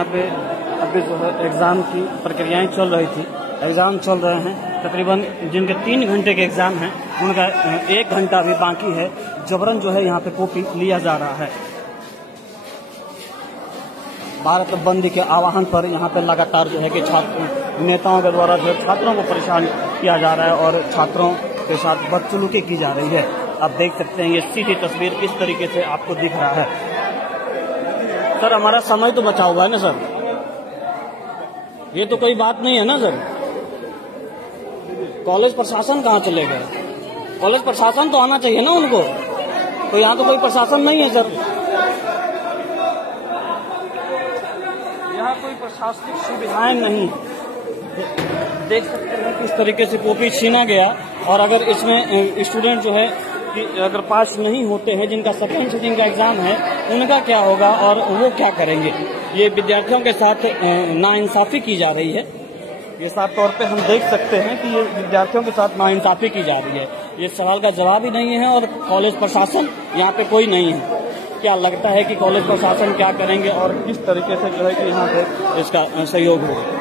यहाँ पे अभी जो है एग्ज़ाम की प्रक्रियाएं चल रही थी, एग्ज़ाम चल रहे हैं। तकरीबन जिनके 3 घंटे के एग्ज़ाम हैं उनका 1 घंटा अभी बाकी है। जबरन जो है यहाँ पे कॉपी लिया जा रहा है। भारत बंद के आह्वान पर यहाँ पे लगातार जो है कि छात्र नेताओं के द्वारा जो छात्रों को परेशान किया जा रहा है और छात्रों के साथ बदसलूकी की जा रही है। आप देख सकते हैं ये सीधी तस्वीर किस तरीके से आपको दिख रहा है। सर हमारा समय तो बचा हुआ है ना सर, ये तो कोई बात नहीं है ना सर। कॉलेज प्रशासन कहाँ चले गए? कॉलेज प्रशासन तो आना चाहिए ना उनको, तो यहाँ तो कोई प्रशासन नहीं है सर। यहाँ कोई प्रशासनिक सुविधाएं नहीं। देख सकते हैं किस तरीके से कॉपी छीना गया। और अगर इसमें स्टूडेंट जो है कि अगर पास नहीं होते हैं, जिनका सेकेंड सिटिंग का एग्जाम है, उनका क्या होगा और वो क्या करेंगे? ये विद्यार्थियों के साथ नाइंसाफी की जा रही है। ये साफ तौर पे हम देख सकते हैं कि ये विद्यार्थियों के साथ नाइंसाफी की जा रही है। ये सवाल का जवाब ही नहीं है और कॉलेज प्रशासन यहाँ पे कोई नहीं है। क्या लगता है कि कॉलेज प्रशासन क्या करेंगे और किस तरीके से जो है कि यहाँ पे इसका सहयोग होगा?